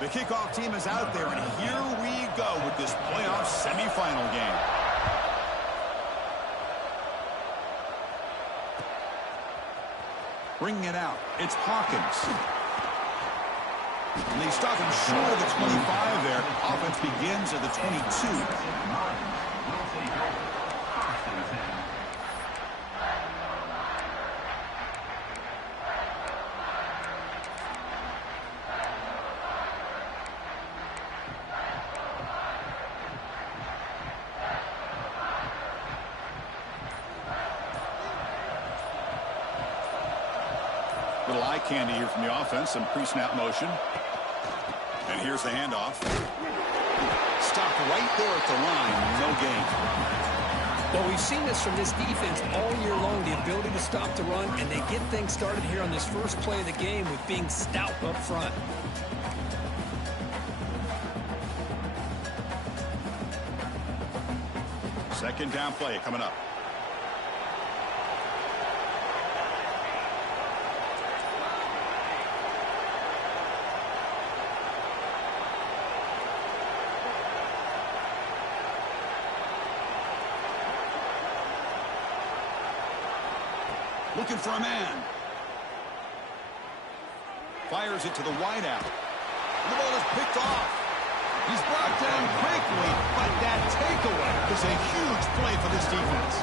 The kickoff team is out there, and here we go with this playoff semifinal game. Bringing it out, it's Hawkins. And they stop him short of the 25 there. Offense begins at the 22. Little eye candy here from the offense, some pre-snap motion. And here's the handoff. Stop right there at the line, no gain. Well, we've seen this from this defense all year long, the ability to stop the run, and they get things started here on this first play of the game with being stout up front. Second down play coming up. Looking for a man. Fires it to the wideout. The ball is picked off. He's brought down quickly, but that takeaway is a huge play for this defense.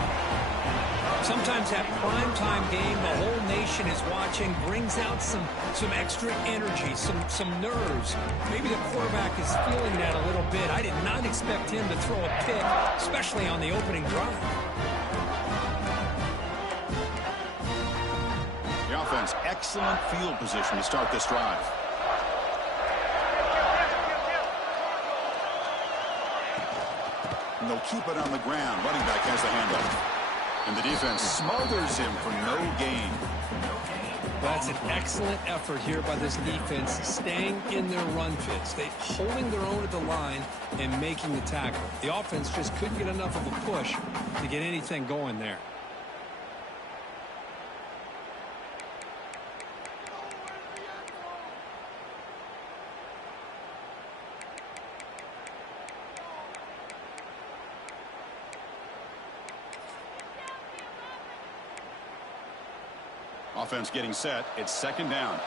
Sometimes that primetime game, the whole nation is watching, brings out some extra energy, some nerves. Maybe the quarterback is feeling that a little bit. I did not expect him to throw a pick, especially on the opening drive. Offense, excellent field position to start this drive. And they'll keep it on the ground. Running back has the handoff. And the defense smothers him for no gain. That's an excellent effort here by this defense, staying in their run fits. They holding their own at the line and making the tackle. The offense just couldn't get enough of a push to get anything going there. Offense getting set. It's second down.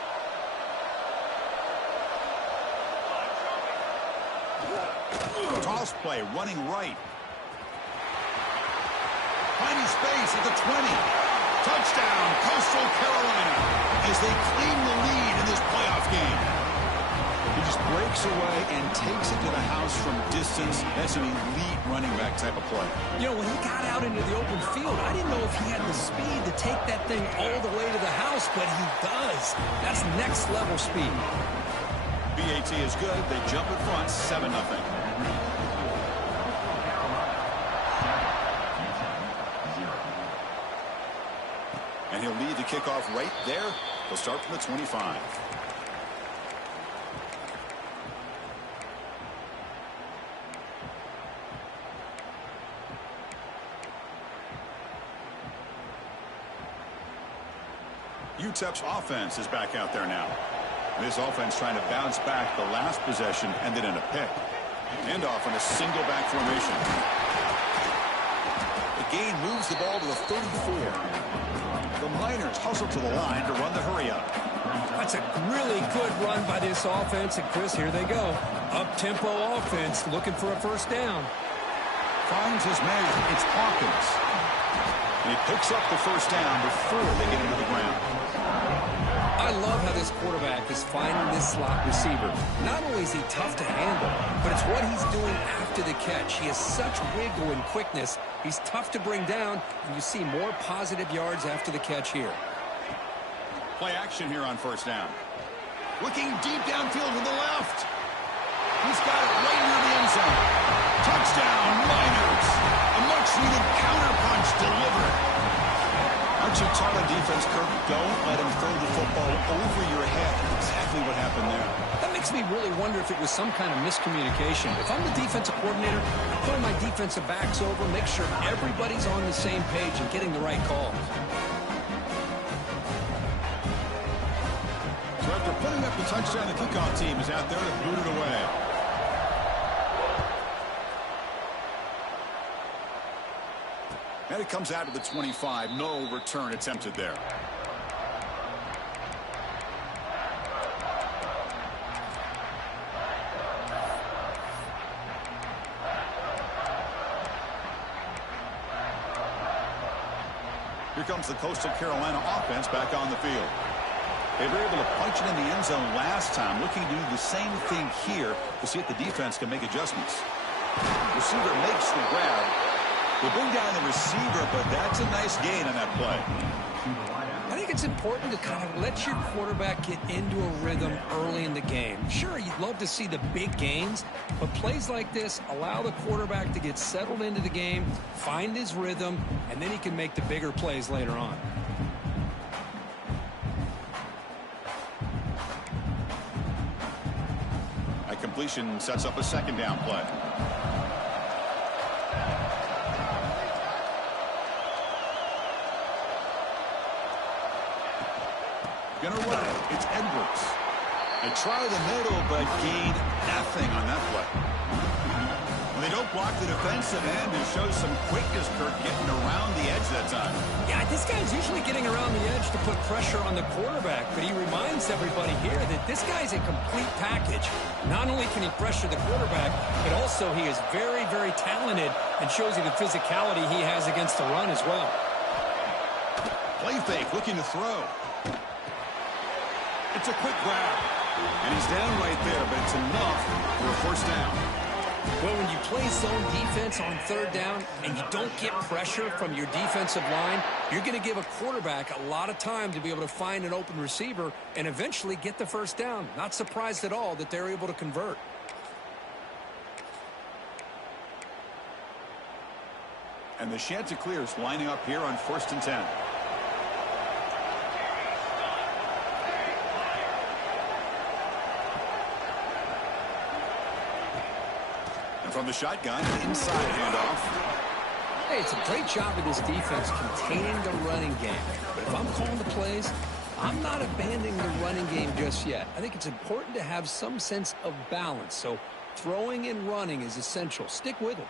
Toss play, running right. Finding space at the 20. Touchdown, Coastal Carolina, as they claim the lead in this playoff game. He just breaks away and takes it to the house from distance. That's an elite running back type of play. You know, when he got out into the open field, I didn't know if he had the speed to take that thing all the way to the house, but he does. That's next level speed. BAT is good. They jump in front, 7-0. And he'll lead the kickoff right there. He'll start from the 25. Utep's offense is back out there now. This offense trying to bounce back the last possession, ended in a pick. Handoff in a single back formation. The gain moves the ball to the 34. The Miners hustle to the line to run the hurry up. That's a really good run by this offense. And Chris, here they go. Up-tempo offense looking for a first down. Finds his man. It's Hawkins. And he picks up the first down before they get into the ground. I love how this quarterback is finding this slot receiver. Not only is he tough to handle, but it's what he's doing after the catch. He has such wiggle and quickness. He's tough to bring down, and you see more positive yards after the catch here. Play action here on first down. Looking deep downfield to the left. He's got it right near the end zone. Touchdown, Miners. A much-needed counterpunch delivered. Aren't you taught on defense, Kirk? Don't let him throw the football over your head. Exactly what happened there. That makes me really wonder if it was some kind of miscommunication. If I'm the defensive coordinator, I pull my defensive backs over, make sure everybody's on the same page and getting the right calls. So So after putting up the touchdown, the kickoff team is out there to boot it away. And it comes out to the 25. No return attempted there. Here comes the Coastal Carolina offense back on the field. They were able to punch it in the end zone last time, looking to do the same thing here to see if the defense can make adjustments. Receiver makes the grab. They bring down the receiver, but that's a nice gain on that play. I think it's important to kind of let your quarterback get into a rhythm early in the game. Sure, you'd love to see the big gains, but plays like this allow the quarterback to get settled into the game, find his rhythm, and then he can make the bigger plays later on. A completion sets up a second down play. Gonna run it. It's Edwards. They try the middle, but gain nothing on that play. When they don't block the defensive end, it shows some quickness, Kirk, getting around the edge that time. Yeah, this guy's usually getting around the edge to put pressure on the quarterback, but he reminds everybody here that this guy's a complete package. Not only can he pressure the quarterback, but also he is very, very talented and shows you the physicality he has against the run as well. Play fake, looking to throw. It's a quick grab. And he's down right there, but it's enough for a first down. Well, when you play zone defense on third down and you don't get pressure from your defensive line, you're going to give a quarterback a lot of time to be able to find an open receiver and eventually get the first down. Not surprised at all that they're able to convert. And the Chanticleers lining up here on 1st and 10. From the shotgun, inside handoff. Hey, it's a great job of this defense containing the running game. But if I'm calling the plays, I'm not abandoning the running game just yet. I think it's important to have some sense of balance. So throwing and running is essential. Stick with it.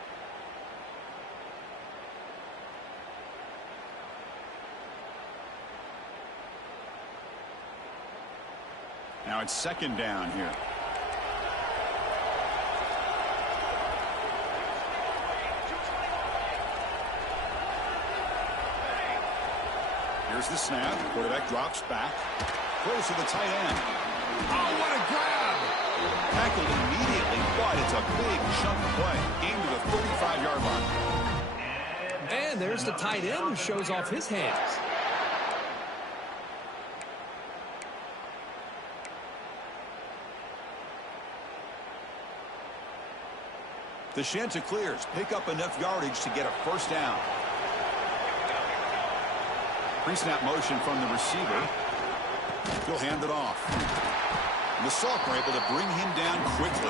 Now it's second down here. Here's the snap. Quarterback drops back. Throws to the tight end. Oh, what a grab! Tackled immediately, but it's a big chunk play. Game to the 35-yard line. And there's the tight end who shows off his hands. The Chanticleers pick up enough yardage to get a first down. Pre-snap motion from the receiver. He'll hand it off. And the Salk are able to bring him down quickly.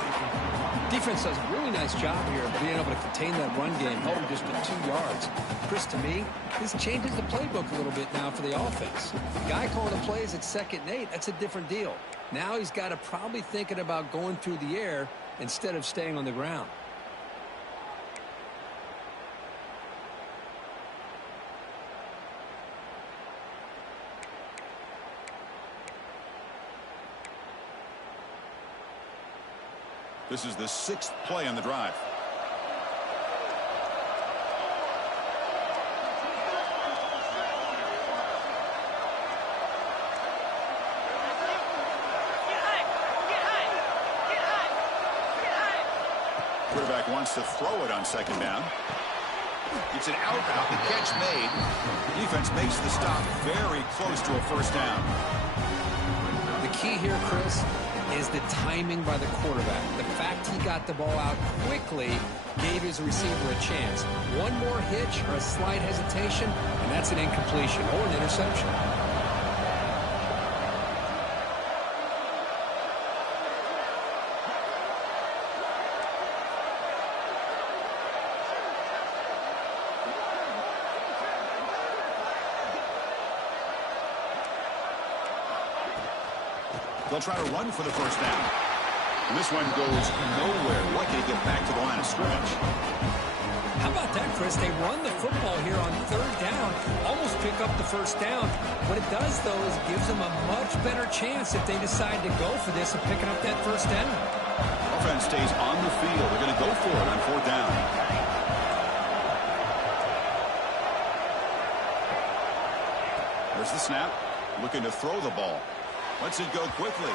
Defense does a really nice job here of being able to contain that run game, held him just at 2 yards. Chris, to me, this changes the playbook a little bit now for the offense. The guy calling the plays at 2nd and 8, that's a different deal. Now he's got to probably thinking about going through the air instead of staying on the ground. This is the 6th play on the drive. Quarterback wants to throw it on 2nd down. It's an out route. The catch made. Defense makes the stop very close to a first down. The key here, Chris, is the timing by the quarterback. The fact he got the ball out quickly gave his receiver a chance. One more hitch or a slight hesitation, and that's an incompletion or an interception. They'll try to run for the first down. And this one goes nowhere. Lucky to get back to the line of scrimmage. How about that, Chris? They run the football here on third down, almost pick up the first down. What it does, though, is it gives them a much better chance if they decide to go for this of picking up that first down. Offense stays on the field. They're going to go for it on fourth down. There's the snap. Looking to throw the ball. Lets it go quickly.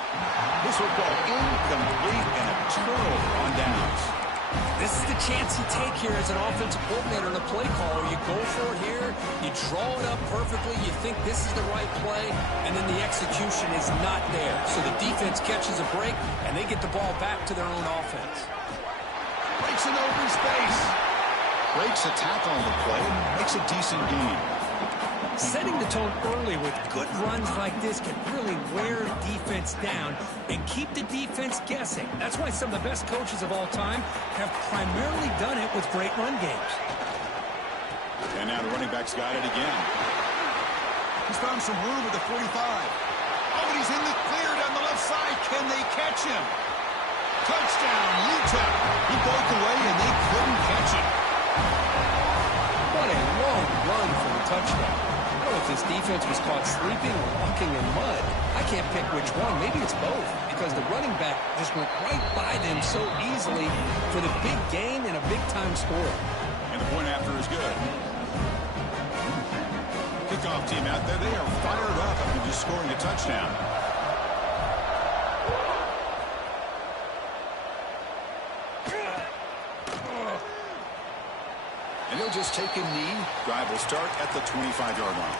This will go incomplete and a turnover on downs. This is the chance you take here as an offensive coordinator and a play caller. You go for it here, you draw it up perfectly, you think this is the right play, and then the execution is not there. So the defense catches a break, and they get the ball back to their own offense. Breaks an open space. Breaks a tackle on the play, makes a decent gain. Setting the tone early with good runs like this can really wear defense down and keep the defense guessing. That's why some of the best coaches of all time have primarily done it with great run games. And now the running back's got it again. He's found some room at the 45. Oh, and he's in the clear down the left side. Can they catch him? Touchdown, Utep. He broke away and they couldn't catch him. What a long run for the touchdown. I don't know if this defense was caught sleeping or walking in mud. I can't pick which one. Maybe it's both, because the running back just went right by them so easily for the big gain and a big-time score. And the point after is good. Kickoff team out there, they are fired up after just scoring a touchdown. And they'll just take a knee. Drive will start at the 25-yard line.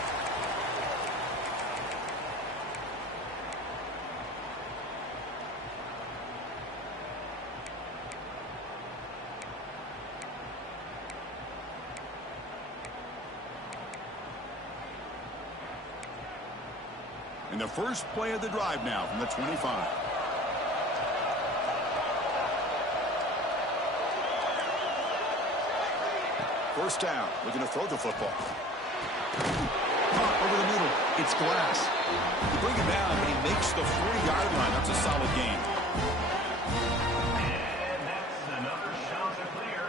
And the first play of the drive now from the 25. First down. Looking to throw the football. Caught over the middle. It's Glass. He brings it down, and he makes the 40-yard line. That's a solid gain. And that's another shot to clear.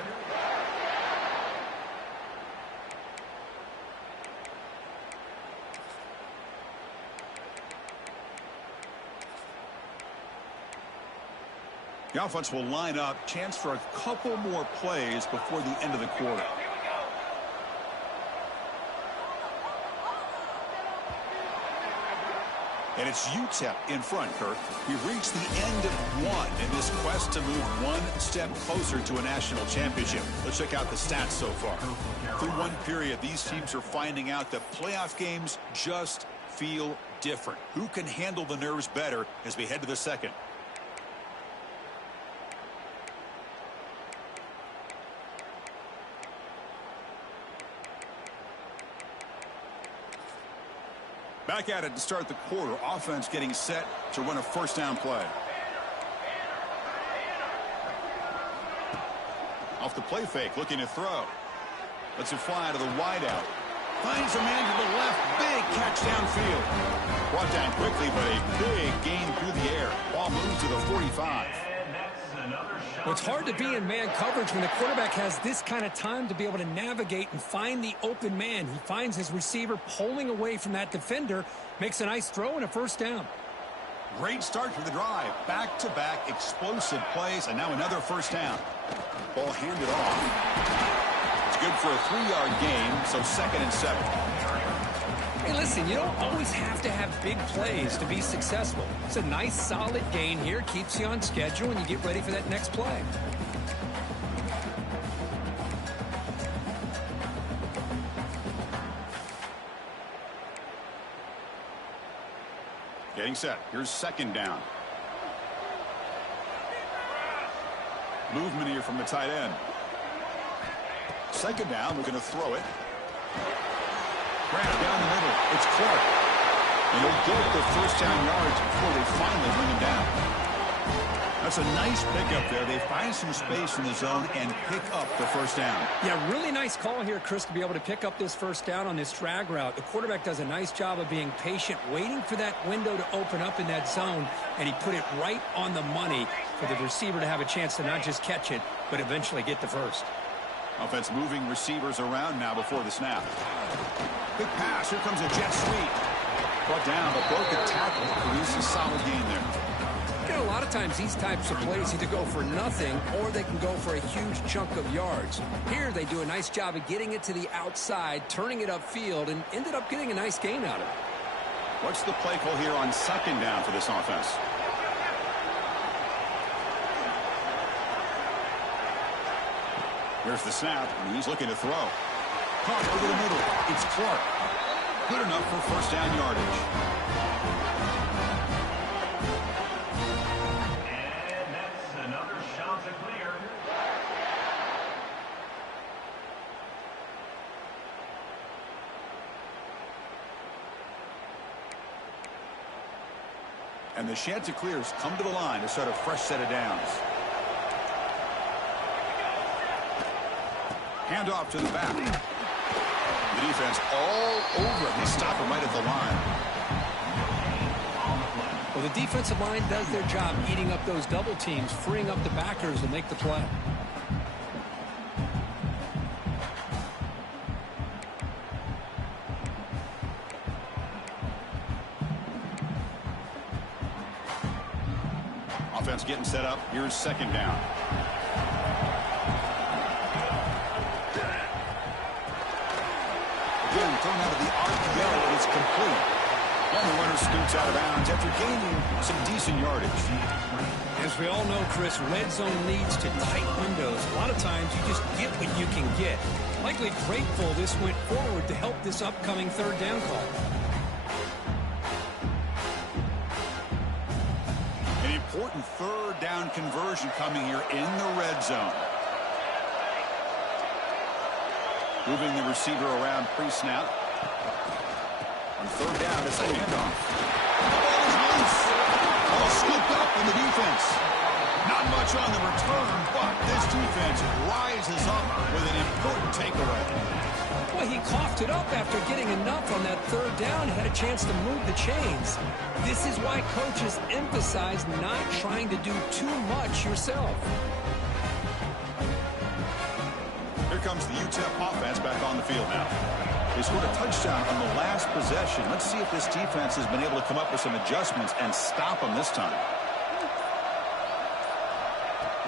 The offense will line up. Chance for a couple more plays before the end of the quarter. And it's Utep in front, Kirk. We've reached the end of one in this quest to move one step closer to a national championship. Let's check out the stats so far. Through one period, these teams are finding out that playoff games just feel different. Who can handle the nerves better as we head to the second? Back at it to start the quarter. Offense getting set to run a first down play. Off the play fake, looking to throw. Lets it fly to the wideout. Finds a man to the left. Big catch downfield. Brought down quickly, but a big gain through the air. Ball moves to the 45. Well, it's hard to be in man coverage when the quarterback has this kind of time to be able to navigate and find the open man. He finds his receiver pulling away from that defender, makes a nice throw and a first down. Great start to the drive. Back-to-back explosive plays, and now another first down. Ball handed off. It's good for a 3-yard gain, so 2nd and 7. Hey, listen, you don't always have to have big plays to be successful. It's a nice, solid gain here. Keeps you on schedule, and you get ready for that next play. Getting set. Here's 2nd down. Movement here from the tight end. 2nd down. We're going to throw it. Grab down the middle. It's Clark. And he'll get the first down yards before they finally bring him down. That's a nice pickup there. They find some space in the zone and pick up the first down. Yeah, really nice call here, Chris, to be able to pick up this first down on this drag route. The quarterback does a nice job of being patient, waiting for that window to open up in that zone, and he put it right on the money for the receiver to have a chance to not just catch it, but eventually get the first. Offense moving receivers around now before the snap. Big pass. Here comes a jet sweep. Brought down, but broke a tackle. Produces a solid gain there. You know, a lot of times these types of plays either go for nothing or they can go for a huge chunk of yards. Here they do a nice job of getting it to the outside, turning it upfield, and ended up getting a nice gain out of it. What's the play call here on second down for this offense? Here's the snap, and he's looking to throw. Caught over the middle. It's Clark. Good enough for first down yardage. And that's another shot to clear. And the Chanticleers come to the line to start a fresh set of downs. Handoff to the back. The defense all over him. They stop him right at the line. Well, the defensive line does their job eating up those double teams, freeing up the backers to make the play. Offense getting set up. Here's second down. Again, thrown out of the RPO, and it's complete. And the runner scoots out of bounds after gaining some decent yardage. As we all know, Chris, red zone leads to tight windows. A lot of times you just get what you can get. Likely grateful this went forward to help this upcoming third down call. An important third down conversion coming here in the red zone. Moving the receiver around pre-snap. On third down, it's a handoff. The ball is loose. Ball scooped up in the defense. Not much on the return, but this defense rises up with an important takeaway. Well, he coughed it up after getting enough on that third down, had a chance to move the chains. This is why coaches emphasize not trying to do too much yourself. Here comes the Utep offense back on the field now. They scored a touchdown on the last possession. Let's see if this defense has been able to come up with some adjustments and stop them this time.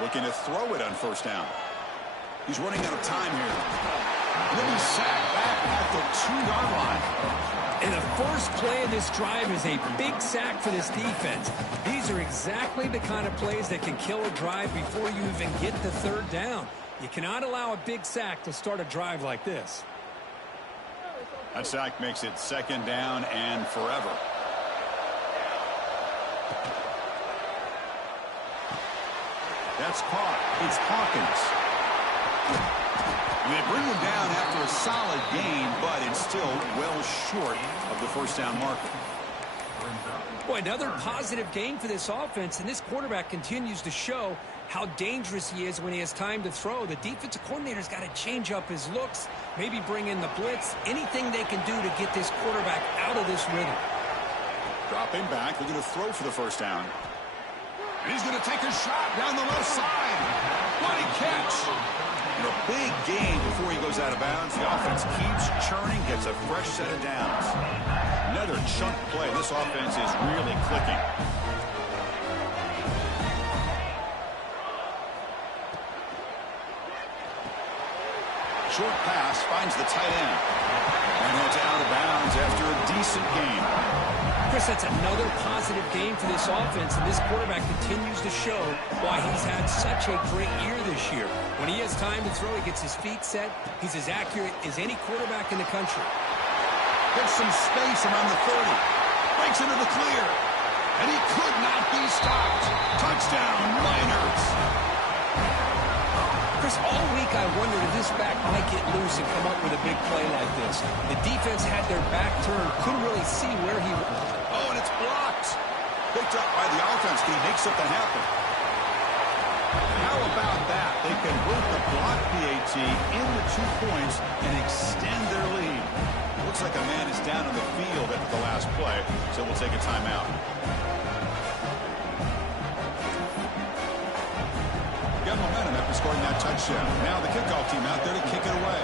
Looking to throw it on first down. He's running out of time here. And then he's sacked back at the 2-yard line. And the first play of this drive is a big sack for this defense. These are exactly the kind of plays that can kill a drive before you even get the third down. You cannot allow a big sack to start a drive like this. That sack makes it second down and forever. That's caught. It's Hawkins. And they bring him down after a solid gain, but it's still well short of the first down marker. Boy, another positive game for this offense, and this quarterback continues to show how dangerous he is when he has time to throw. The defensive coordinator's got to change up his looks, maybe bring in the blitz, anything they can do to get this quarterback out of this rhythm. Dropping back, looking to throw for the first down. And he's going to take a shot down the left side. What a catch! And a big gain before he goes out of bounds. The offense keeps churning, gets a fresh set of downs. Another chunk play. This offense is really clicking. Short pass finds the tight end. And heads out of bounds after a decent game. Chris, that's another positive game for this offense, and this quarterback continues to show why he's had such a great year this year. When he has time to throw, he gets his feet set. He's as accurate as any quarterback in the country. Gets some space around the 30. Breaks into the clear. And he could not be stopped. Touchdown, Miners. Chris, all week I wondered if this back might get loose and come up with a big play like this. The defense had their back turned, couldn't really see where he was. Oh, and it's blocked. Picked up by the offense. defense. Can he make something happen? How about that? They convert the block PAT into 2 points and extend their lead. Looks like a man is down on the field after the last play, so we'll take a timeout. Got momentum after scoring that touchdown. Now the kickoff team out there to kick it away.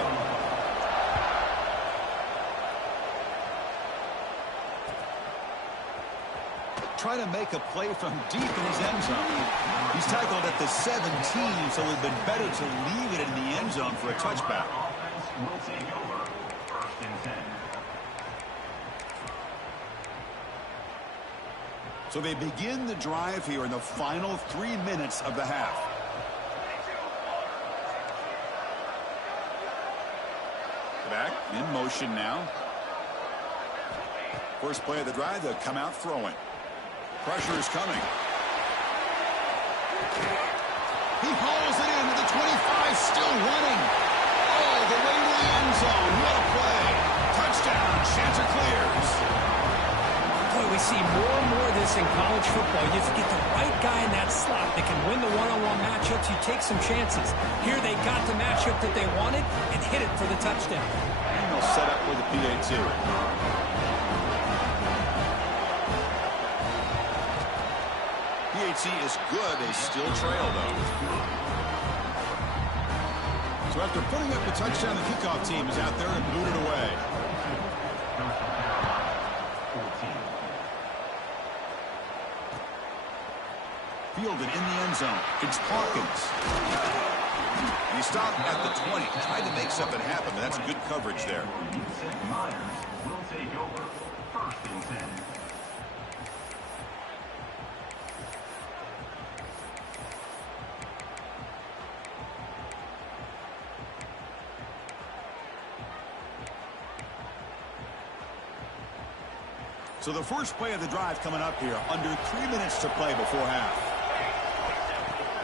Try to make a play from deep in his end zone. He's tackled at the 17, so it would have been better to leave it in the end zone for a touchback. Will take over. First and 10. So they begin the drive here in the final 3 minutes of the half. Back in motion now. First play of the drive, they'll come out throwing. Pressure is coming. He hauls it into the 25, still running. All the way to the end zone. What a play. Touchdown. Chancer clears. Boy, we see more and more of this in college football. You have to get the right guy in that slot that can win the one-on-one matchups. You take some chances. Here they got the matchup that they wanted and hit it for the touchdown. And they'll set up with the PAT. PAT is good. They still trail, though. So after putting up the touchdown, the kickoff team is out there and boot it away. Fielded in the end zone. It's Hawkins. And he stopped at the 20. Tried to make something happen, but that's good coverage there. Myers will take over. First and 10. So the first play of the drive coming up here, under 3 minutes to play before half.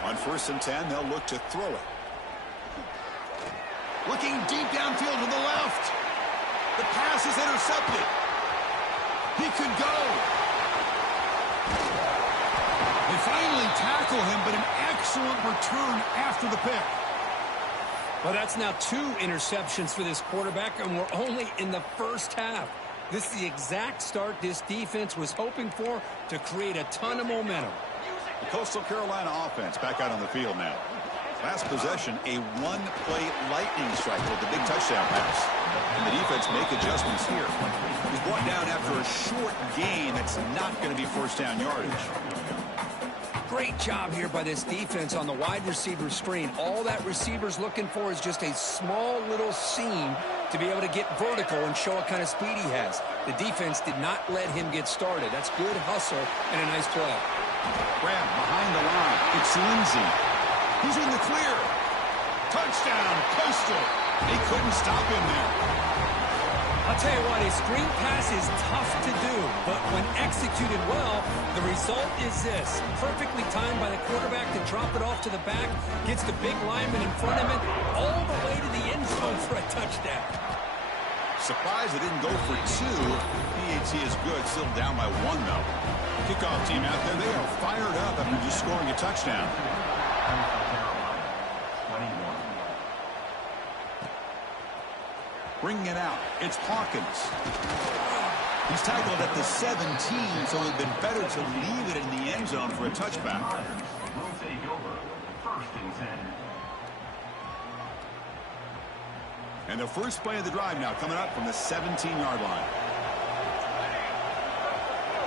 On first and 10, they'll look to throw it. Looking deep downfield to the left. The pass is intercepted. He could go. They finally tackle him, but an excellent return after the pick. Well, that's now 2 interceptions for this quarterback, and we're only in the first half. This is the exact start this defense was hoping for to create a ton of momentum. The Coastal Carolina offense back out on the field now. Last possession, a one-play lightning strike with the big touchdown pass. And the defense make adjustments here. He's brought down after a short gain that's not going to be first down yardage. Great job here by this defense on the wide receiver screen. All that receiver's looking for is just a small little seam to be able to get vertical and show what kind of speed he has. The defense did not let him get started. That's good hustle and a nice play. Grab behind the line. It's Lindsey. He's in the clear. Touchdown, Coastal. He couldn't stop him there. I'll tell you what, a screen pass is tough to do, but when executed well, the result is this. Perfectly timed by the quarterback to drop it off to the back, gets the big lineman in front of him, all the way to the end zone for a touchdown. Surprised it didn't go for 2. PAT is good, still down by 1, though. Kickoff team out there, they are fired up after just scoring a touchdown. Bringing it out, it's Hawkins. He's tackled at the 17, so it would have been better to leave it in the end zone for a touchback. Will take over. First and 10. And the first play of the drive now coming up from the 17-yard line.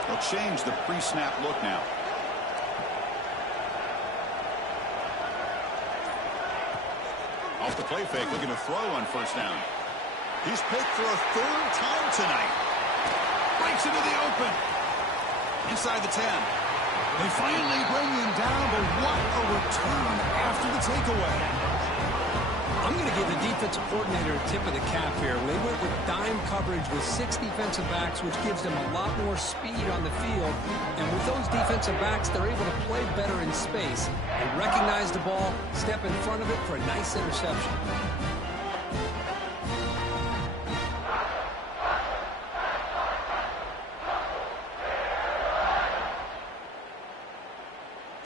They'll change the pre-snap look now. Off the play fake, looking to throw on first down. He's picked for a 3rd time tonight. Breaks into the open. Inside the 10. They finally bring him down, but what a return after the takeaway. I'm going to give the defensive coordinator a tip of the cap here. They went with dime coverage with 6 defensive backs, which gives them a lot more speed on the field. And with those defensive backs, they're able to play better in space. They recognize the ball, step in front of it for a nice interception.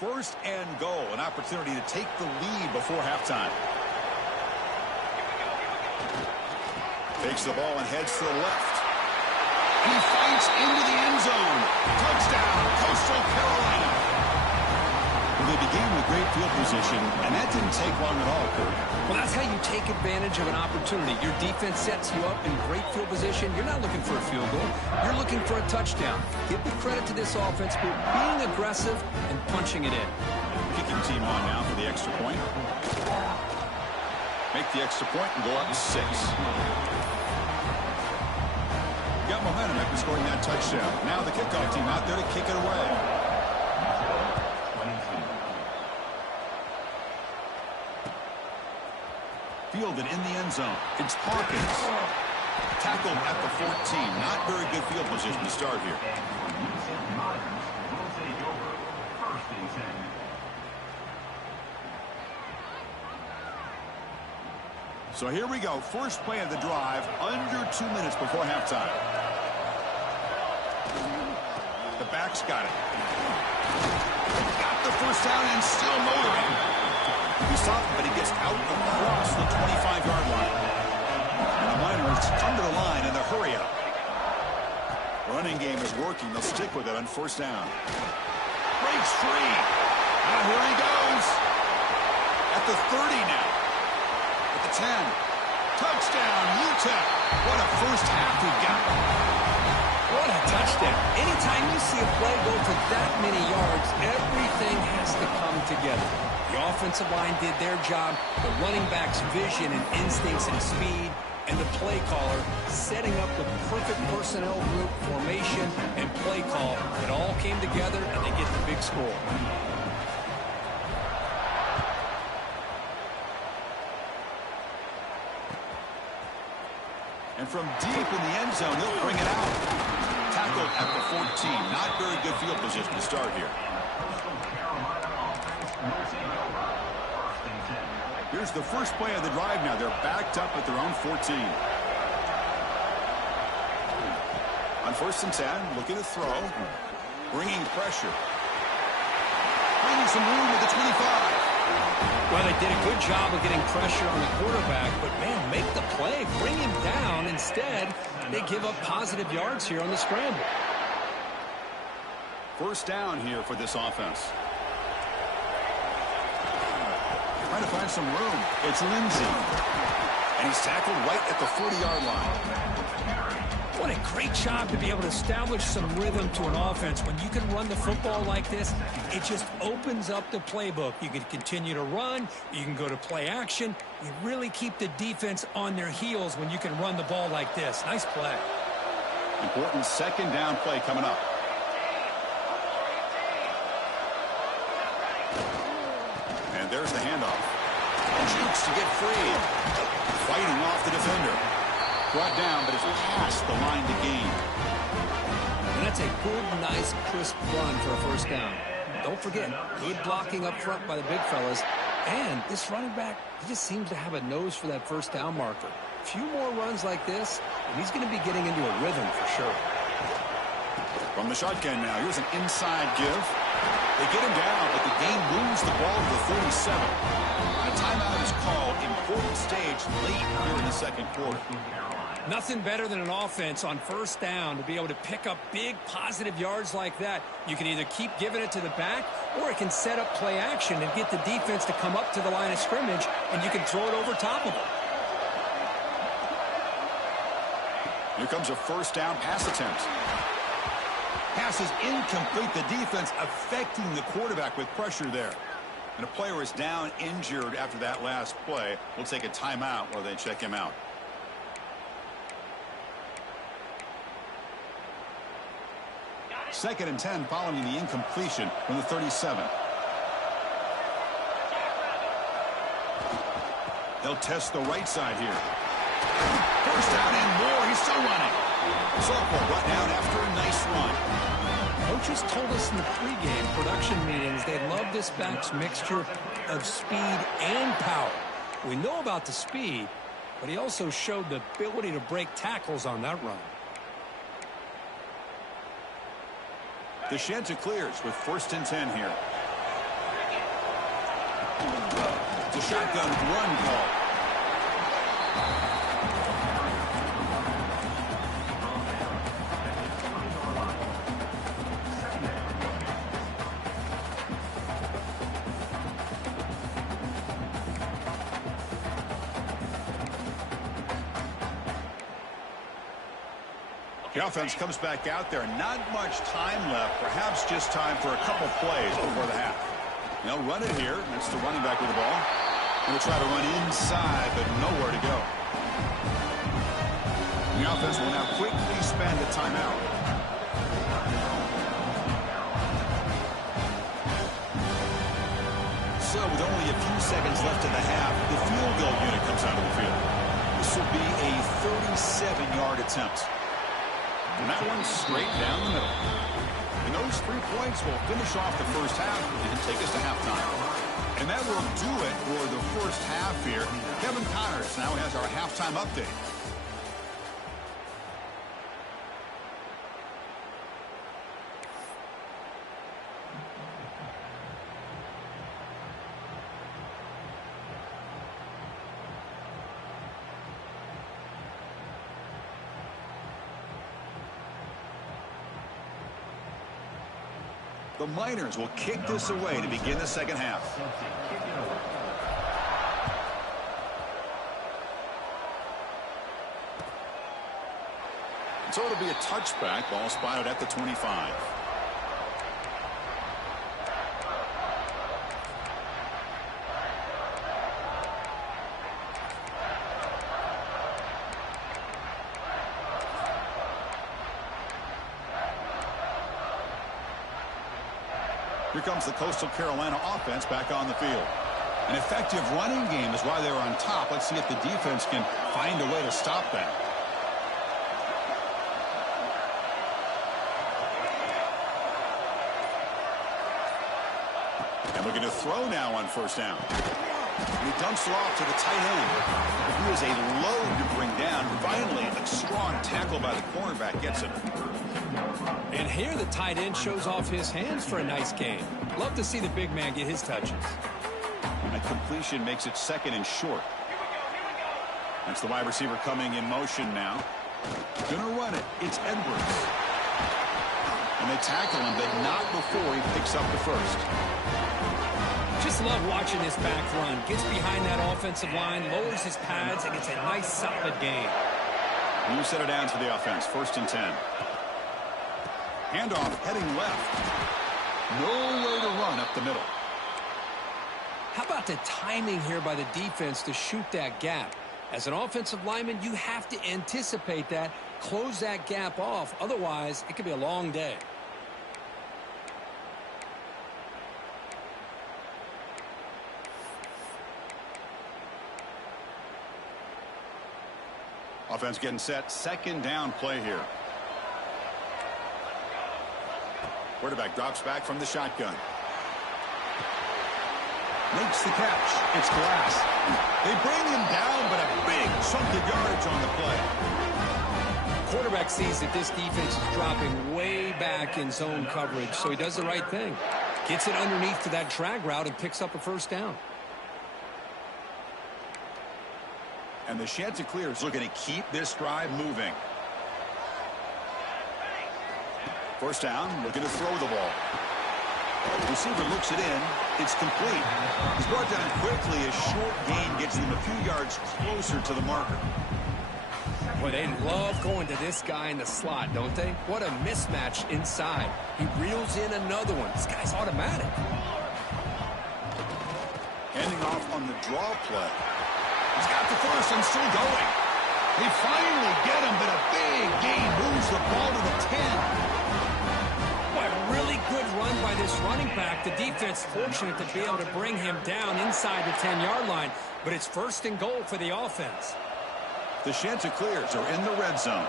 First and goal, an opportunity to take the lead before halftime. Takes the ball and heads to the left. And he fights into the end zone. Touchdown, Coastal Carolina. Well, they began with great field position, and that didn't take long at all, Kurt. Well, that's how you take advantage of an opportunity. Your defense sets you up in great field position. You're not looking for a field goal. You're looking for a touchdown. Give the credit to this offense for being aggressive and punching it in. Kicking team on now for the extra point. Make the extra point and go up 6. Got momentum after scoring that touchdown. Now the kickoff team out there to kick it away. Fielded in the end zone. It's Hawkins. Tackled at the 14. Not very good field position to start here. So here we go. First play of the drive. Under 2 minutes before halftime. The back's got it. Got the first down and still motoring. He stopped, but he gets out across the 25-yard line. And the Miners come to the line in the hurry up. Running game is working. They'll stick with it on first down. Breaks free. Now here he goes. At the 30 now. At the 10. Touchdown, Utep. What a first half we've got. What a touchdown. Anytime you see a play go for that many yards, everything has to come together. The offensive line did their job, the running back's vision and instincts and speed, and the play caller setting up the perfect personnel group, formation, and play call. It all came together, and they get the big score. And from deep in the end zone, he'll bring it out. Tackled at the 14. Not very good field position to start here. Here's the first play of the drive now. They're backed up at their own 14. On first and 10, looking to throw. Bringing pressure. Finding some room at the 25. Well, they did a good job of getting pressure on the quarterback, but, man, make the play. Bring him down. Instead, they give up positive yards here on the scramble. First down here for this offense. Trying to find some room. It's Lindsey. And he's tackled right at the 40-yard line. What a great job to be able to establish some rhythm to an offense. When you can run the football like this, it just opens up the playbook. You can continue to run. You can go to play action. You really keep the defense on their heels when you can run the ball like this. Nice play. Important second down play coming up. And there's the handoff. Jukes to get free. Fighting off the defender. Brought down, but it's past the line to gain. And that's a good, nice, crisp run for a first down. Don't forget, good blocking up front by the big fellas. And this running back, he just seems to have a nose for that first down marker. A few more runs like this, and he's going to be getting into a rhythm for sure. From the shotgun now, here's an inside give. They get him down, but the game moves the ball to the 47. A timeout is called. Important stage late here in the second quarter. Nothing better than an offense on first down to be able to pick up big positive yards like that. You can either keep giving it to the back, or it can set up play action and get the defense to come up to the line of scrimmage, and you can throw it over top of them. Here comes a first down pass attempt. Pass is incomplete. The defense affecting the quarterback with pressure there. And a player is down injured after that last play. We'll take a timeout while they check him out. Second and 10 following the incompletion from the 37. They'll test the right side here. First down and more. He's still running. Softball brought down after a nice run. Coaches told us in the pregame production meetings they love this back's mixture of speed and power. We know about the speed, but he also showed the ability to break tackles on that run. The Shanta clears with first and 10 here. the shotgun run call. The offense comes back out there. Not much time left. Perhaps just time for a couple plays before the half. They'll run it here. That's the running back with the ball. He'll try to run inside, but nowhere to go. The offense will now quickly spend a timeout. So with only a few seconds left in the half, the field goal unit comes out of the field. This will be a 37-yard attempt. And that one's straight down the middle. And those 3 points will finish off the first half and take us to halftime. And that will do it for the first half here. Kevin Connors now has our halftime update. The Miners will kick this away to begin the second half. So it'll be a touchback. Ball spotted at the 25. Here comes the Coastal Carolina offense back on the field. An effective running game is why they're on top. Let's see if the defense can find a way to stop that. And looking to throw now on first down. And he dumps it off to the tight end. He is a load to bring down. Finally, a strong tackle by the cornerback gets him. And here the tight end shows off his hands for a nice gain. Love to see the big man get his touches. And a completion makes it second and short. That's the wide receiver coming in motion now. Gonna run it. It's Edwards. And they tackle him, but not before he picks up the first. Just love watching this back run. Gets behind that offensive line, lowers his pads, and gets a nice solid gain. New set of downs for the offense. 1st and 10. Handoff heading left. No way to run up the middle. How about the timing here by the defense to shoot that gap? As an offensive lineman, you have to anticipate that, close that gap off. Otherwise, it could be a long day. Offense getting set. 2nd down play here. Quarterback drops back from the shotgun. Makes the catch. It's Glass. They bring him down, but a big chunk of yardage on the play. Quarterback sees that this defense is dropping way back in zone coverage, so he does the right thing. Gets it underneath to that drag route and picks up a first down. And the Chanticleers looking to keep this drive moving. First down, looking to throw the ball. The receiver looks it in. It's complete. He's brought down quickly. A short gain gets him a few yards closer to the marker. Boy, they love going to this guy in the slot, don't they? What a mismatch inside. He reels in another one. This guy's automatic. Handing off on the draw play. He's got the first and still going. They finally get him, but a big gain moves the ball to the 10. Boy, a really good run by this running back. The defense fortunate to be able to bring him down inside the 10-yard line, but it's 1st and goal for the offense. The Chanticleers are in the red zone.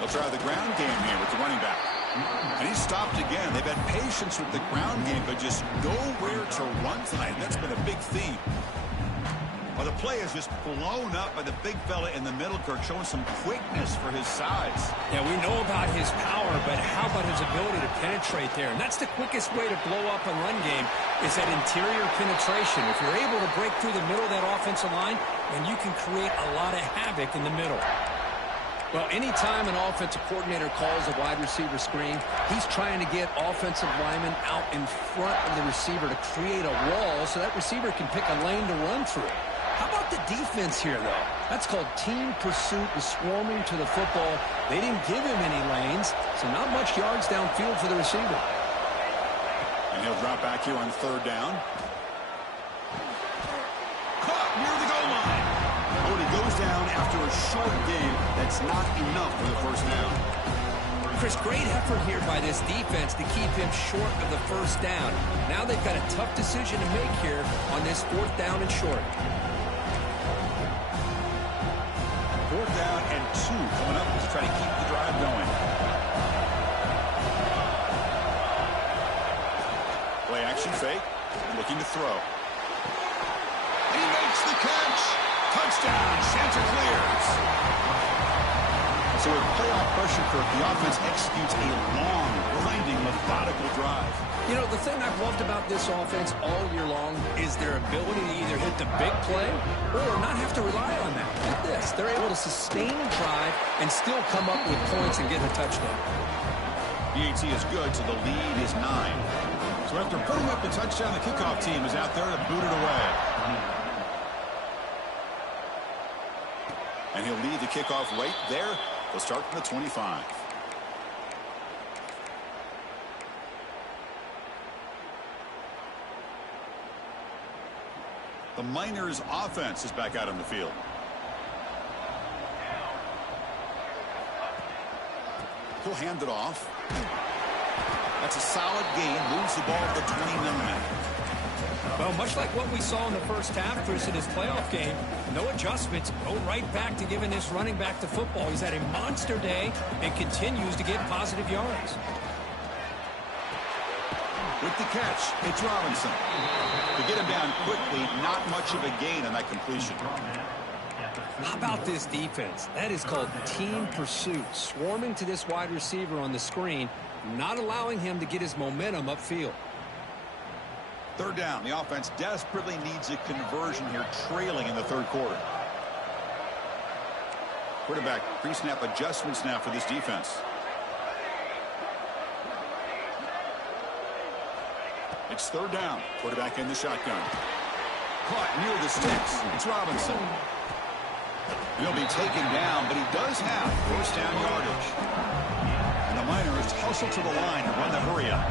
They'll try the ground game here with the running back. And he's stopped again. They've had patience with the ground game, but just nowhere to run tonight. That's been a big theme. Well, the play is just blown up by the big fella in the middle, Kirk, showing some quickness for his size. Yeah, we know about his power, but how about his ability to penetrate there? And that's the quickest way to blow up a run game is that interior penetration. If you're able to break through the middle of that offensive line, then you can create a lot of havoc in the middle. Well, anytime an offensive coordinator calls a wide receiver screen, he's trying to get offensive linemen out in front of the receiver to create a wall so that receiver can pick a lane to run through. How about the defense here, though? That's called team pursuit and swarming to the football. They didn't give him any lanes, so not much yards downfield for the receiver. And he'll drop back here on third down. Caught near the goal line. Oh, and he goes down after a short game. That's not enough for the first down. Chris, great effort here by this defense to keep him short of the first down. Now they've got a tough decision to make here on this fourth down and short. Fourth down and 2 coming up to try to keep the drive going. Play action fake. Looking to throw. And he makes the catch. Touchdown. Center clears. So with playoff pressure, Kirk, the offense executes a long, grinding, methodical drive. You know, the thing I've loved about this offense all year long is their ability to either hit the big play or not have to rely on that. Look at this. They're able to sustain a drive and still come up with points and get a touchdown. BAT is good, so the lead is 9. So after putting up the touchdown, the kickoff team is out there to boot it away. And he'll lead the kickoff right there. They'll start from the 25. The Miners offense is back out on the field. He'll hand it off. That's a solid gain. Moves the ball to the 29. Well, much like what we saw in the first half, Chris, in his playoff game, no adjustments, go right back to giving this running back the football. He's had a monster day and continues to get positive yards. With the catch, it's Robinson. To get him down quickly, not much of a gain on that completion. How about this defense? That is called team pursuit. Swarming to this wide receiver on the screen, not allowing him to get his momentum upfield. Third down. The offense desperately needs a conversion here, trailing in the third quarter. Quarterback pre-snap adjustments now for this defense. It's third down. Quarterback in the shotgun. Caught near the sticks. It's Robinson. He'll be taken down, but he does have first down yardage. And the Miners hustle to the line and run the hurry up.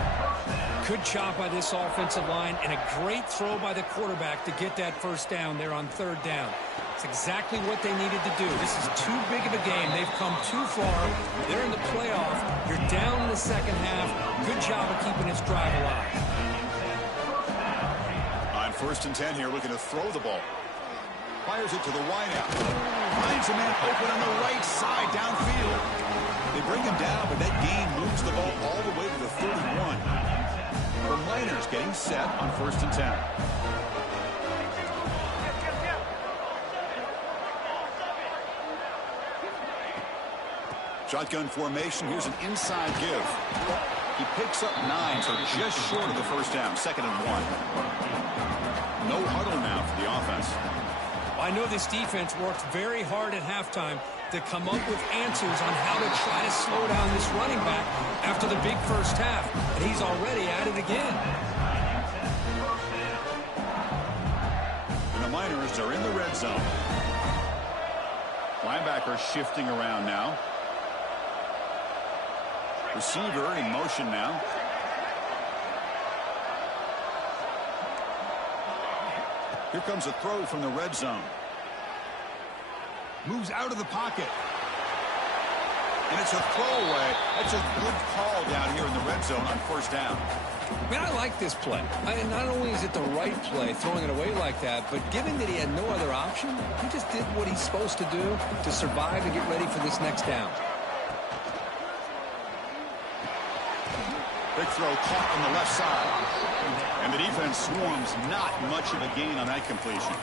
Good job by this offensive line and a great throw by the quarterback to get that first down there on third down. It's exactly what they needed to do. This is too big of a game. They've come too far. They're in the playoff. You're down in the second half. Good job of keeping this drive alive. On first and 10 here, looking to throw the ball. Fires it to the wideout. Finds a man open on the right side downfield. They bring him down, but that gain moves the ball all the way to the 31. The Miners getting set on first and 10. Shotgun formation. Here's an inside give. He picks up 9, so just short of the first down. Second and 1. No huddle now for the offense. I know this defense worked very hard at halftime to come up with answers on how to try to slow down this running back after the big first half. And he's already at it again. And the Miners are in the red zone. Linebacker shifting around now. Receiver in motion now. Here comes a throw from the red zone. Moves out of the pocket. And it's a throwaway. That's a good call down here in the red zone on first down. Man, I like this play. Not only is it the right play, throwing it away like that, but given that he had no other option, he just did what he's supposed to do to survive and get ready for this next down. Big throw caught on the left side. And the defense swarms, not much of a gain on that completion.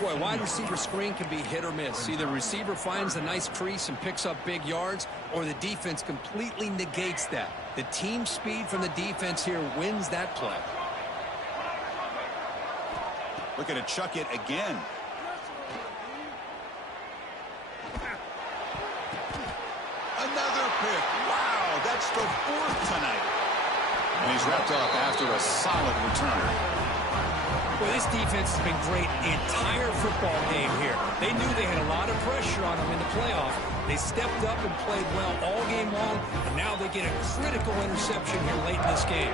Boy, wide receiver screen can be hit or miss. Either receiver finds a nice crease and picks up big yards, or the defense completely negates that. The team speed from the defense here wins that play. Looking to chuck it again. Another pick. Wow, that's the 4th tonight. And he's wrapped up after a solid return. Well, this defense has been great the entire football game here. They knew they had a lot of pressure on them in the playoff. They stepped up and played well all game long, and now they get a critical interception here late in this game.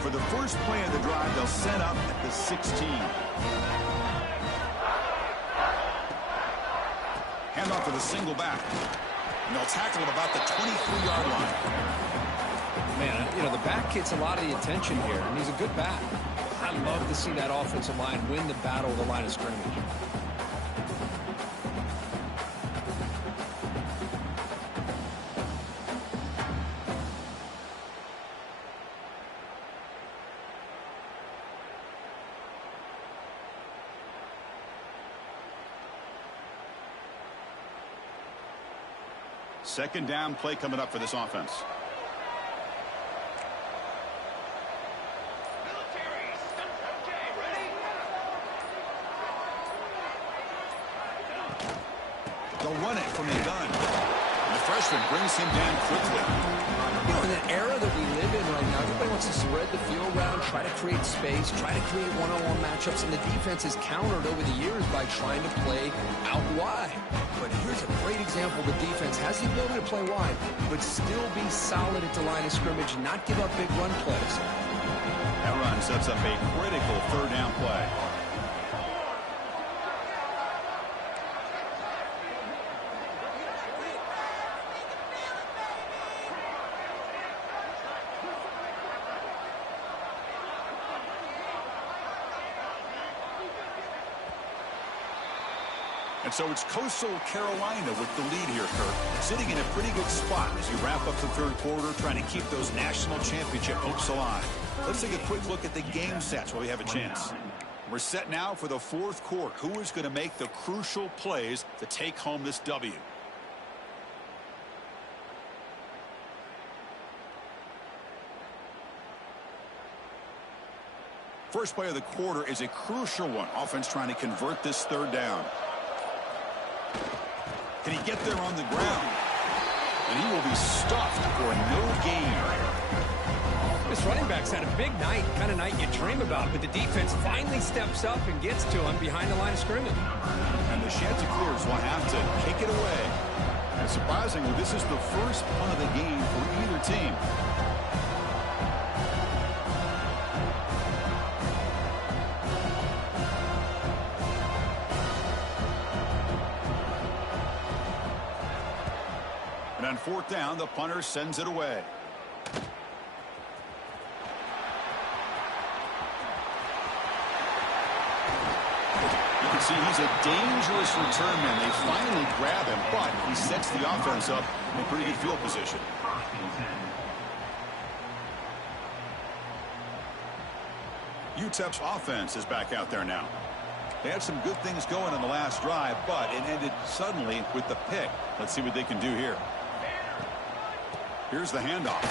For the first play of the drive, they'll set up at the 16. Handoff to the single back. And they'll tackle at about the 23-yard line. Man, you know, the back gets a lot of the attention here, and he's a good back. I love to see that offensive line win the battle of the line of scrimmage. Second down play coming up for this offense. They'll run it from the gun. And the freshman brings him down quickly. You know, in an era that we live in right now, everybody wants to spread the field around, try to create space, try to create one-on-one matchups, and the defense has countered over the years by trying to play out wide. But here's a great example. The defense has the ability to play wide, but still be solid at the line of scrimmage and not give up big run plays. That run sets up a critical third down play. And so it's Coastal Carolina with the lead here, Kirk. Sitting in a pretty good spot as you wrap up the third quarter, trying to keep those national championship hopes alive. Let's take a quick look at the game sets while we have a chance. We're set now for the fourth quarter. Who is going to make the crucial plays to take home this W? First play of the quarter is a crucial one. Offense trying to convert this third down. Can he get there on the ground? And he will be stuffed for no gain. This running back's had a big night, kind of night you dream about, but the defense finally steps up and gets to him behind the line of scrimmage. And the Chanticleers will have to kick it away. And surprisingly, this is the first punt of the game for either team. And on fourth down, the punter sends it away. You can see he's a dangerous return man. They finally grab him, but he sets the offense up in pretty good field position. Utep's offense is back out there now. They had some good things going on the last drive, but it ended suddenly with the pick. Let's see what they can do here. Here's the handoff.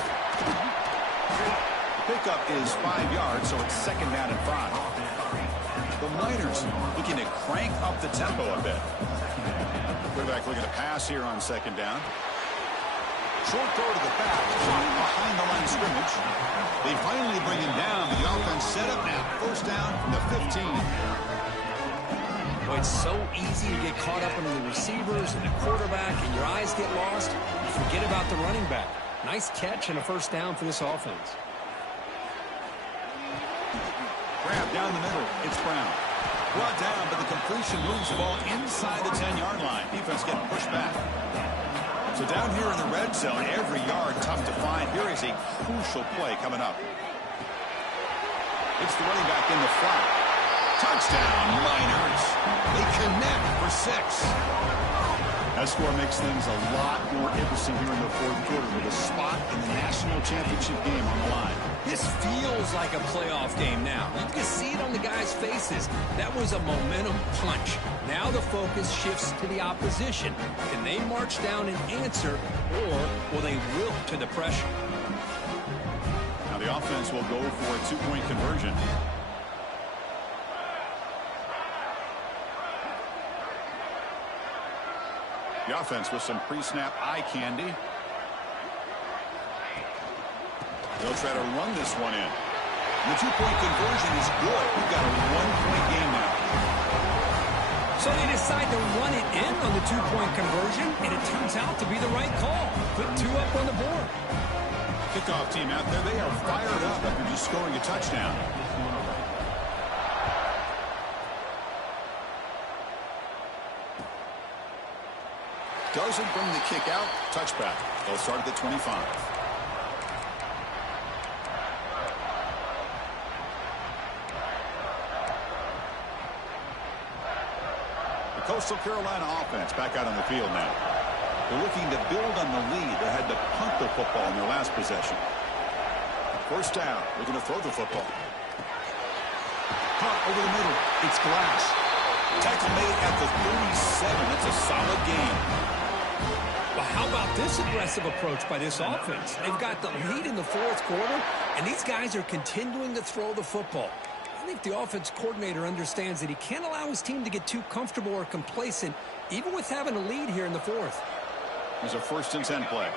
The pickup is 5 yards, so it's second down and 5. The Miners looking to crank up the tempo a bit. Quarterback looking to pass here on second down. Short throw to the back, behind the line of scrimmage. They finally bring him down. The offense set up now. First down from the 15. Boy, it's so easy to get caught up in the receivers and the quarterback, and your eyes get lost. You forget about the running back. Nice catch and a first down for this offense. Grab down the middle. It's Brown. Brought down, but the completion moves the ball inside the 10-yard line. Defense getting pushed back. So down here in the red zone, every yard tough to find. Here is a crucial play coming up. It's the running back in the flat. Touchdown, Miners. They connect for 6. That score makes things a lot more interesting here in the fourth quarter with a spot in the national championship game on the line. This feels like a playoff game now. You can see it on the guys' faces. That was a momentum punch. Now the focus shifts to the opposition. Can they march down and answer, or will they wilt to the pressure? Now the offense will go for a two-point conversion. The offense with some pre-snap eye candy. They'll try to run this one in. The two-point conversion is good. We've got a one-point game now. So they decide to run it in on the two-point conversion, and it turns out to be the right call. Put two up on the board. Kickoff team out there, they are fired up after just scoring a touchdown. Doesn't bring the kick out. Touchback. They'll start at the 25. The Coastal Carolina offense back out on the field now. They're looking to build on the lead. They had to punt the football in their last possession. First down. They're going to throw the football. Caught over the middle. It's Glass. Tackle made at the 37. That's a solid gain. Well, how about this aggressive approach by this offense? They've got the lead in the fourth quarter, and these guys are continuing to throw the football. I think the offense coordinator understands that he can't allow his team to get too comfortable or complacent, even with having a lead here in the fourth. There's a 1st and 10 play.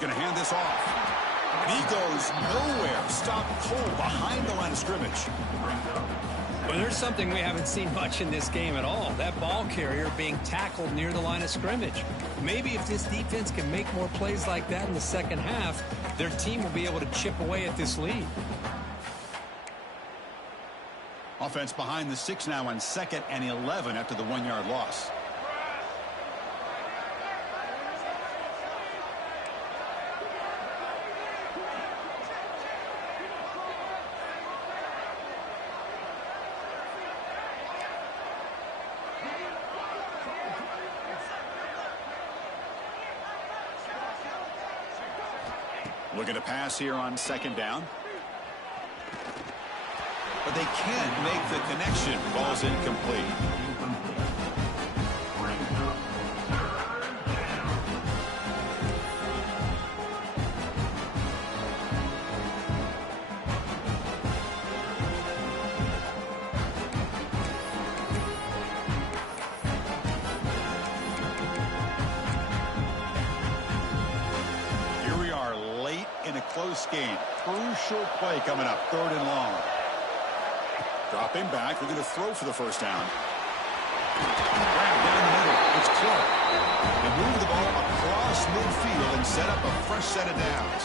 Going to hand this off. And he goes nowhere. Stopped cold behind the line of scrimmage. Well, there's something we haven't seen much in this game at all. That ball carrier being tackled near the line of scrimmage. Maybe if this defense can make more plays like that in the second half, their team will be able to chip away at this lead. Offense behind the 6 now on 2nd and 11 after the 1-yard loss. Looking to pass here on 2nd down. But they can't make the connection. Ball's incomplete. Close game. Crucial play coming up. 3rd and long. Dropping back. They're going to throw for the first down. Grab down the middle. It's Clark. They move the ball across midfield and set up a fresh set of downs.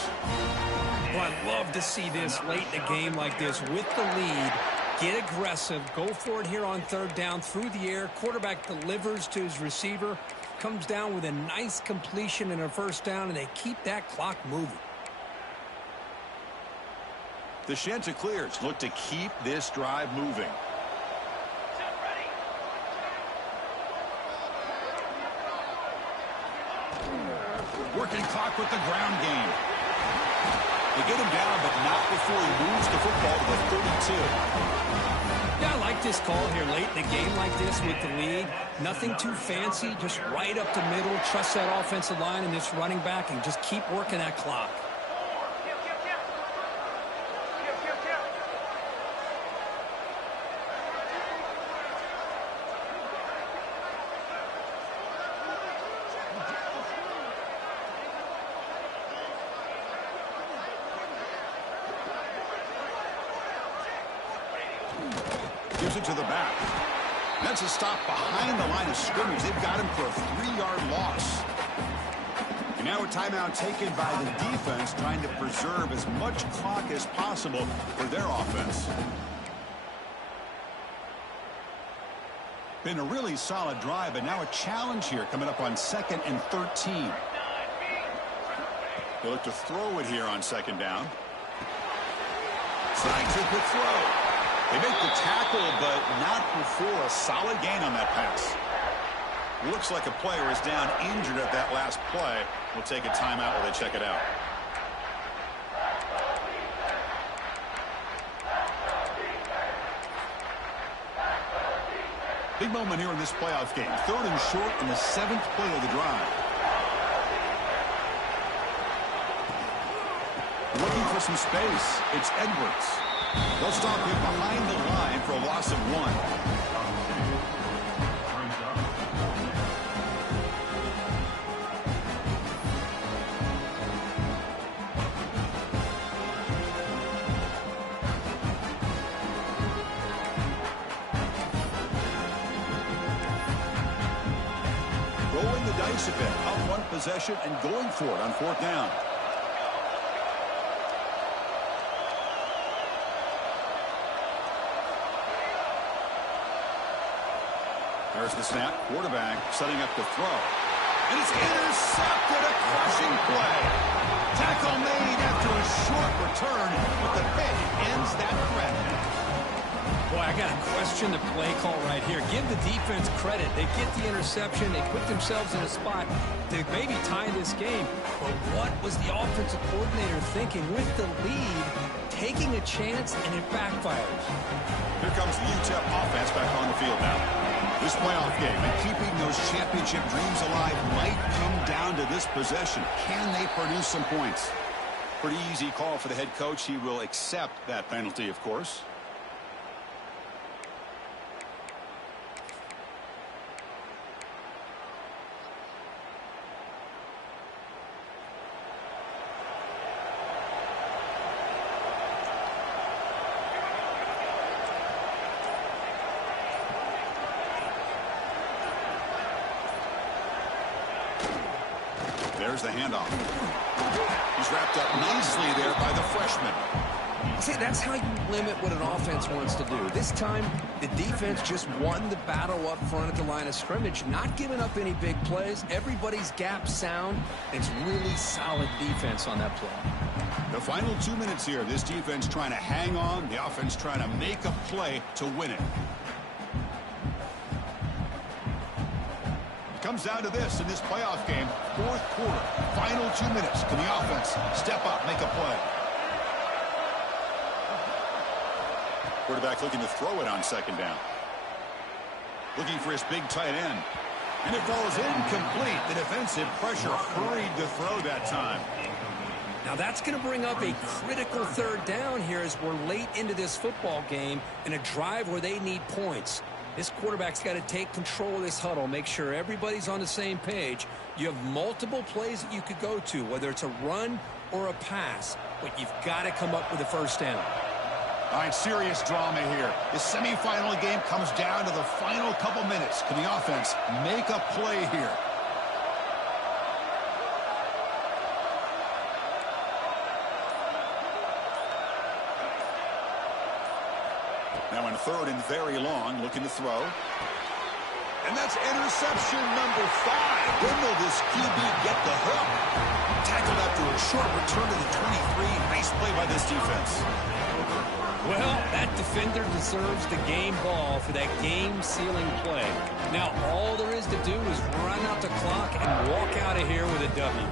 Well, I'd love to see this late in a game like this with the lead. Get aggressive. Go for it here on 3rd down through the air. Quarterback delivers to his receiver. Comes down with a nice completion and a first down, and they keep that clock moving. The Chanticleers look to keep this drive moving. Working clock with the ground game. They get him down, but not before he moves the football to the 32. Yeah, I like this call here late in a game like this with the lead. Nothing too fancy, just right up the middle. Trust that offensive line and this running back and just keep working that clock. Gives it to the back. That's a stop behind the line of scrimmage. They've got him for a 3-yard loss. And now a timeout taken by the defense, trying to preserve as much clock as possible for their offense. Been a really solid drive, but now a challenge here coming up on 2nd and 13. They look to throw it here on 2nd down. Scientific throw. They make the tackle, but not before a solid gain on that pass. Looks like a player is down injured at that last play. We'll take a timeout while they check it out. Big moment here in this playoff game. 3rd and short in the 7th play of the drive. Looking for some space. It's Edwards. They'll stop him behind the line for a loss of 1. Rolling the dice a bit, up 1 possession and going for it on 4th down. There's the snap. Quarterback setting up the throw. And it's intercepted. A crushing play. Tackle made after a short return, but the pick ends that threat. Boy, I got to question the play call right here. Give the defense credit. They get the interception. They put themselves in a spot to maybe tie this game. But what was the offensive coordinator thinking with the lead, taking a chance, and it backfires? Here comes the Utep offense back on the field now. This playoff game and keeping those championship dreams alive might come down to this possession. Can they produce some points? Pretty easy call for the head coach. He will accept that penalty, of course. There's the handoff. He's wrapped up nicely there by the freshman. See, that's how you limit what an offense wants to do. This time, the defense just won the battle up front at the line of scrimmage, not giving up any big plays. Everybody's gap sound. It's really solid defense on that play. The final 2 minutes here. This defense trying to hang on. The offense trying to make a play to win it. Comes down to this in this playoff game. 4th quarter, final 2 minutes. Can the offense step up, make a play? Quarterback looking to throw it on 2nd down. Looking for his big tight end. And it falls incomplete. The defensive pressure hurried to throw that time. Now that's going to bring up a critical 3rd down here as we're late into this football game in a drive where they need points. This quarterback's got to take control of this huddle, make sure everybody's on the same page. You have multiple plays that you could go to, whether it's a run or a pass, but you've got to come up with a 1st down. All right, serious drama here. The semifinal game comes down to the final couple minutes. Can the offense make a play here? Now in 3rd and very long, looking to throw. And that's interception number 5. When will this QB get the hook? Tackled after a short return to the 23. Nice play by this defense. Well, that defender deserves the game ball for that game-sealing play. Now, all there is to do is run out the clock and walk out of here with a W.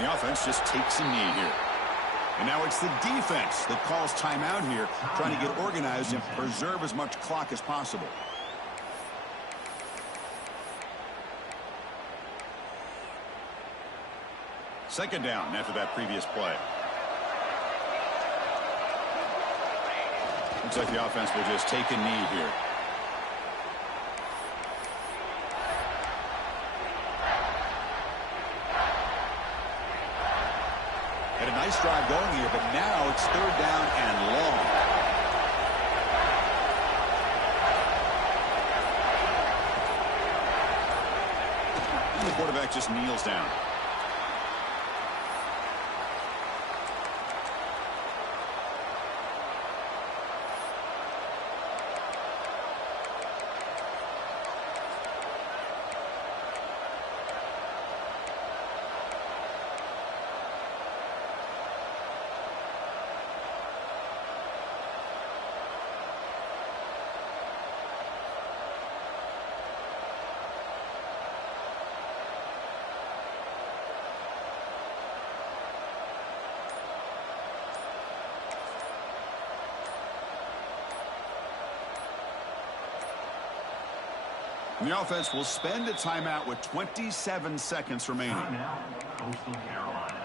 The offense just takes a knee here. And now it's the defense that calls timeout here, trying to get organized and preserve as much clock as possible. Second down after that previous play. Looks like the offense will just take a knee here. Had a nice drive going here, but now it's 3rd down and long. And the quarterback just kneels down. The offense will spend a timeout with 27 seconds remaining. Now, Coastal Carolina.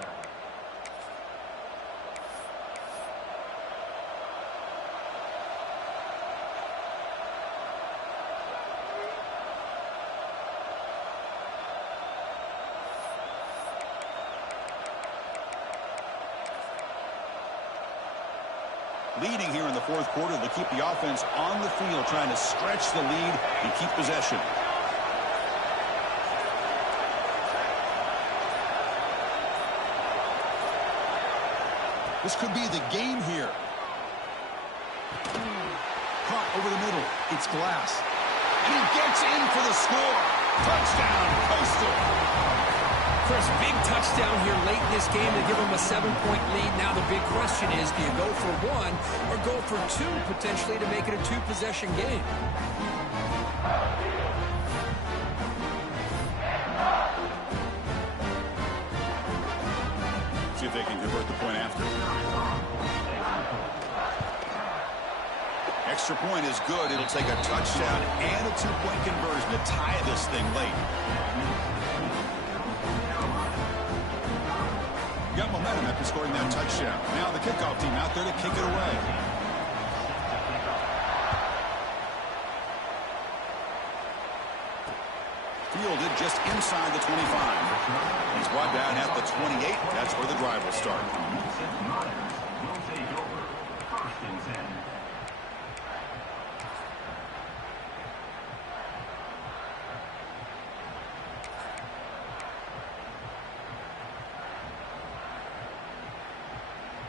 Leading here in the fourth quarter to keep the offense on the field, trying to stretch the lead and keep possession. This could be the game here. Caught over the middle. It's Glass. And he gets in for the score. Touchdown, Coastal. Chris, big touchdown here late in this game to give them a 7-point lead. Now the big question is, do you go for one or go for two, potentially, to make it a two-possession game? See if they can convert the point after. Extra point is good. It'll take a touchdown and a two-point conversion to tie this thing late. Got momentum after scoring that touchdown. Now the kickoff team out there to kick it away. Fielded just inside the 25. He's brought down at the 28. That's where the drive will start. Will take over. First and 10.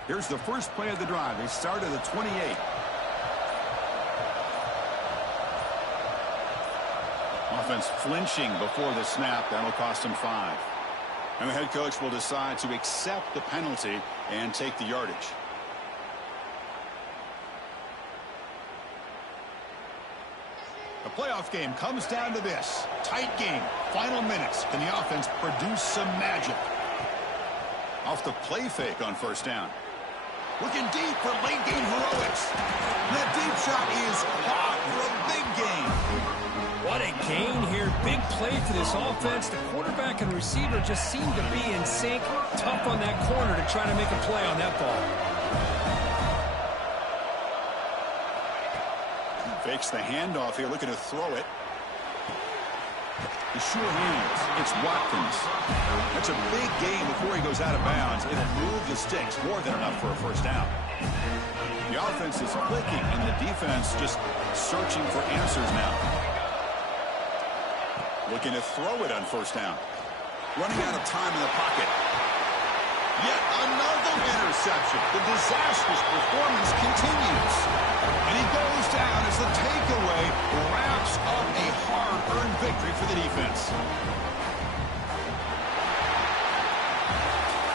Here's the first play of the drive. They start at the 28. Offense flinching before the snap. That'll cost him 5. And the head coach will decide to accept the penalty and take the yardage. The playoff game comes down to this. Tight game. Final minutes. Can the offense produce some magic? Off the play fake on first down. Looking deep for late game heroics. That deep shot is caught for a big gain. What a gain here. Big play for this offense. The quarterback and receiver just seem to be in sync. Tough on that corner to try to make a play on that ball. Fakes the handoff here, looking to throw it. The sure hands. It's Watkins. That's a big gain before he goes out of bounds. It'll move the sticks, more than enough for a first down. The offense is clicking, and the defense just searching for answers now. Looking to throw it on first down. Running out of time in the pocket. Yet another interception. The disastrous performance continues. And he goes down as the takeaway wraps up a hard-earned victory for the defense.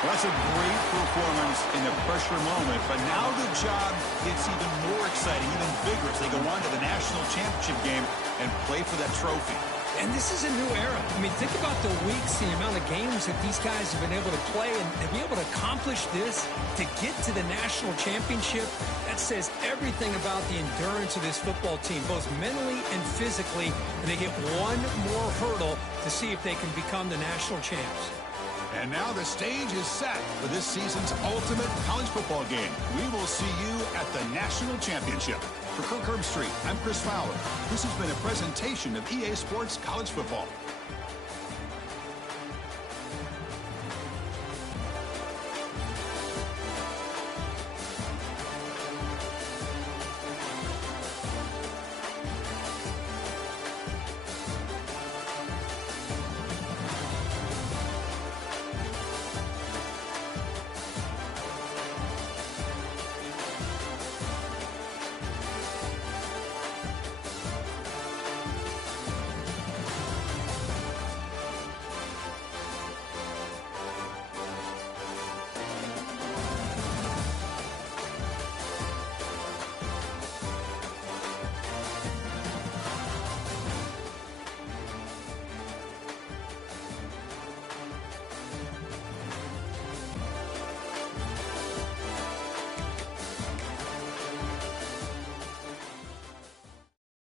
Well, that's a great performance in a pressure moment, but now the job gets even more exciting, even bigger as they go on to the national championship game and play for that trophy. And this is a new era. I mean, think about the weeks, the amount of games that these guys have been able to play, and to be able to accomplish this, to get to the national championship, that says everything about the endurance of this football team, both mentally and physically, and they get one more hurdle to see if they can become the national champs. And now the stage is set for this season's ultimate college football game. We will see you at the national championship. For Kirk Herbstreit, I'm Chris Fowler. This has been a presentation of EA Sports College Football.